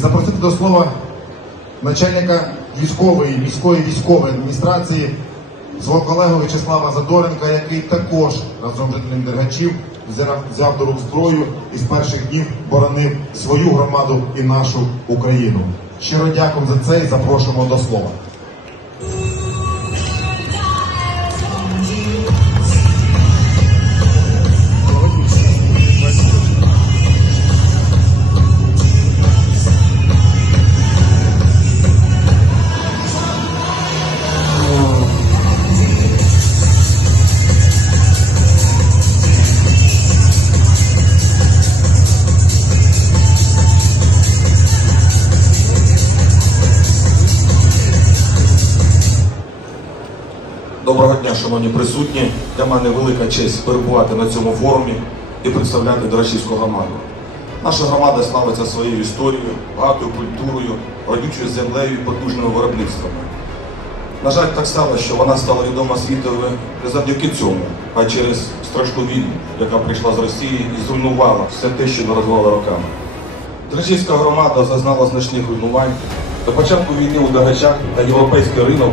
запросити до слова начальника військової, міської військової адміністрації свого колегу В'ячеслава Задоренка, який також разом з жителем Дергачів взяв, до рук зброю і з перших днів боронив свою громаду і нашу Україну. Щиро дякую за це і запрошуємо до слова. Доброго дня, шановні присутні. Для мене велика честь перебувати на цьому форумі і представляти Дорочівську громаду. Наша громада славиться своєю історією, багатою культурою, родючою землею і потужними виробництвами. На жаль, так сталося, що вона стала відома світові не завдяки цьому, а через страшну війну, яка прийшла з Росії і зруйнувала все те, що нарозвала роками. Дорочівська громада зазнала значних руйнувань. До початку війни у Дагачах на європейський ринок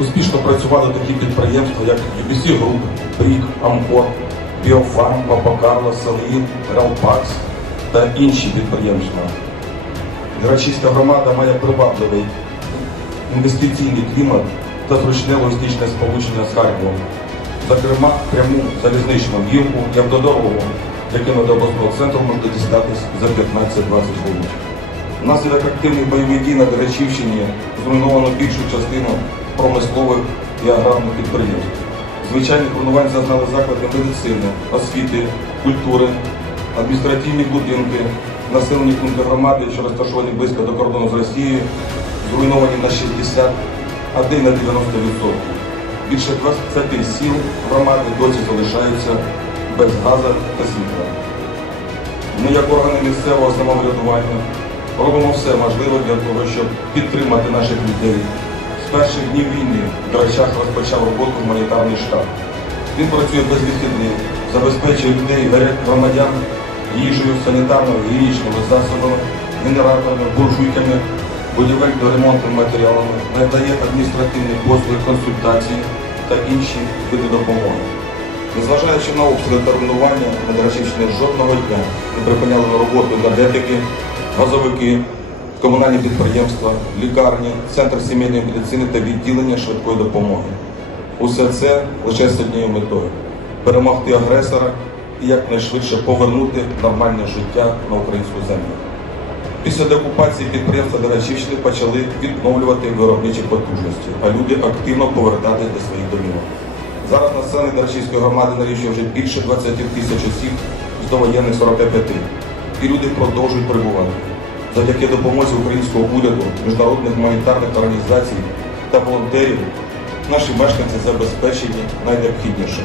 успішно працювали такі підприємства, як UBC Group, Брік, Ампор, Біофарм, Папа Карло, Селін, Релпакс та інші підприємства. Дорочівська громада має привабливий інвестиційний клімат та зручне логістичне сполучення з Харковом. Зокрема, пряму залізничну гілку і автодорогу, якими до обласного центру можна дістатись за 15-20 хвилин. Внаслідок активних бойових дій на Деречівщині зруйновано більшу частину промислових і аграрних підприємств. Звичайних руйнувань зазнали заклади медицини, освіти, культури, адміністративні будинки, населені пункти громади, що розташовані близько до кордону з Росією, зруйновані на 60, а де й на 90%. Більше 20 сіл громади досі залишаються без газу та світла. Ми, як органи місцевого самоврядування, робимо все можливе для того, щоб підтримати наших людей. Перших днів війни Драчах розпочав роботу гуманітарний штаб. Він працює без вихідних, забезпечує людей громадян їжею, санітарно-гігієнічними засобами, генераторами, буржуйками, будівельно-ремонтними матеріалами, надає адміністративні послуги, консультації та інші види допомоги. Незважаючи на обстріли та руйнування, на Дорочівщині жодного дня не припиняли роботу енергетики, газовики, комунальні підприємства, лікарні, центр сімейної медицини та відділення швидкої допомоги. Усе це лише з однією метою перемогти агресора і якнайшвидше повернути нормальне життя на українську землю. Після деокупації підприємства Дорочівщини почали відновлювати виробничі потужності, а люди активно повертатись до своїх домівок. Зараз населення Дорочівської громади налічує вже більше 20 тисяч осіб з довоєнних 45. І люди продовжують прибувати. Завдяки допомозі українського уряду, міжнародних гуманітарних організацій та волонтерів наші мешканці забезпечені найнеобхідніше.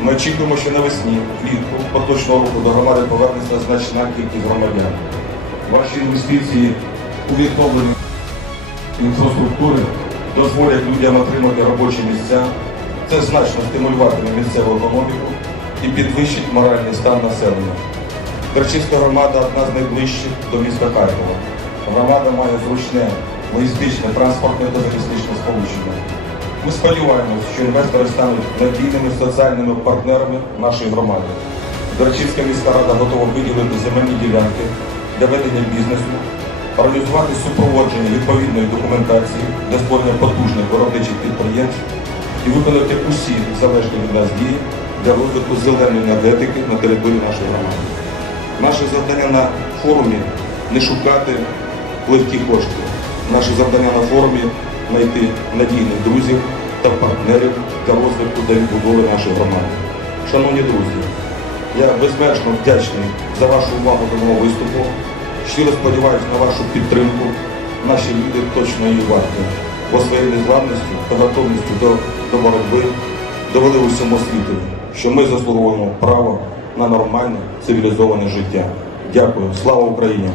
Ми очікуємо, що навесні, влітку поточного року до громади повернеться значна кількість громадян. Ваші інвестиції у відновлення інфраструктури дозволять людям отримати робочі місця. Це значно стимулюватиме місцеву економіку і підвищить моральний стан населення. Дерчівська громада одна з найближчих до міста Харкова. Громада має зручне, логістичне, транспортне та залізничне сполучення. Ми сподіваємося, що інвестори стануть надійними соціальними партнерами нашої громади. Дорочівська міська рада готова виділити земельні ділянки для ведення бізнесу, організувати супроводження відповідної документації для створення потужних виробничих підприємств і виконати усі залежні від нас дії для розвитку зеленої енергетики на території нашої громади. Наше завдання на форумі не шукати легкі кошти. Наше завдання на форумі знайти надійних друзів та партнерів для розвитку та відбудови нашої громади. Шановні друзі, я безмежно вдячний за вашу увагу до мого виступу. Щиро сподіваюся на вашу підтримку. Наші люди точно її варті, бо своєю незламністю та готовністю до, до боротьби довели усьому світу, що ми заслуговуємо право на нормальне цивілізоване життя. Дякую. Слава Україні!